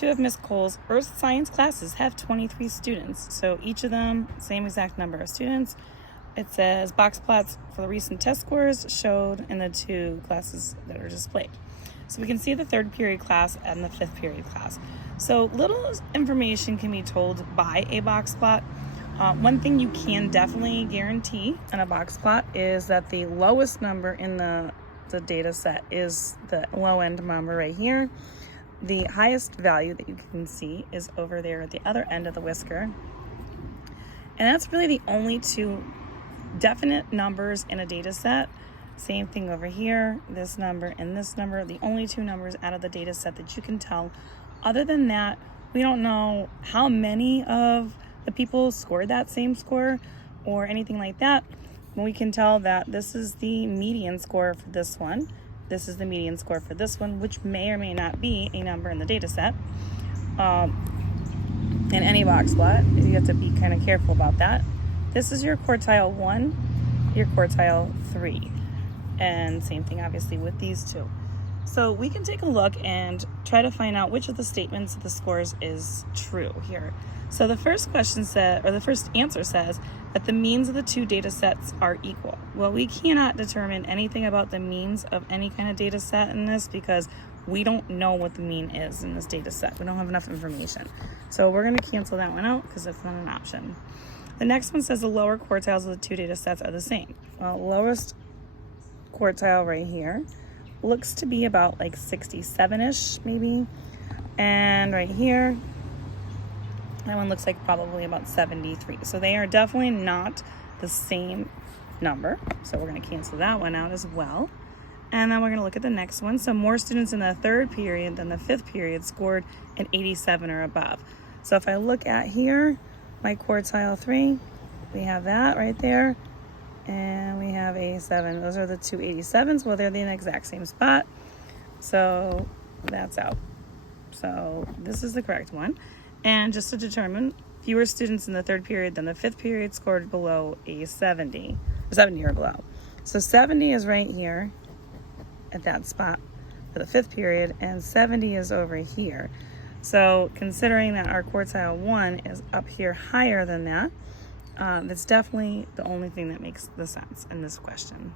Two of Miss Cole's Earth Science classes have 23 students, so each of them, same exact number of students. It says box plots for the recent test scores showed in the two classes that are displayed. So we can see the third period class and the fifth period class. So little information can be told by a box plot. One thing you can definitely guarantee in a box plot is that the lowest number in the data set is the low end number right here. The highest value that you can see is over there at the other end of the whisker. And that's really the only two definite numbers in a data set. Same thing over here, this number and this number, the only two numbers out of the data set that you can tell. Other than that, we don't know how many of the people scored that same score or anything like that. But we can tell that this is the median score for this one. This is the median score for this one, which may or may not be a number in the data set. In any box plot, you have to be kind of careful about that. This is your quartile 1, your quartile 3. And same thing obviously with these two. So we can take a look and try to find out which of the statements of the scores is true here. So the first question said, or the first answer says that the means of the two data sets are equal. Well, we cannot determine anything about the means of any kind of data set in this because we don't know what the mean is in this data set. We don't have enough information. So we're going to cancel that one out because it's not an option. The next one says the lower quartiles of the two data sets are the same. Well, lowest quartile right here looks to be about like 67-ish maybe. And right here, that one looks like probably about 73. So they are definitely not the same number. So we're going to cancel that one out as well. And then we're going to look at the next one. So more students in the third period than the fifth period scored an 87 or above. So if I look at here, my quartile 3, we have that right there. And we have a 7. Those are the two 87s. Well, they're in the exact same spot. So that's out. So this is the correct one. And just to determine, fewer students in the third period than the fifth period scored below a 70 or below. So 70 is right here at that spot for the fifth period, and 70 is over here. So considering that our quartile 1 is up here higher than that, that's definitely the only thing that makes the sense in this question.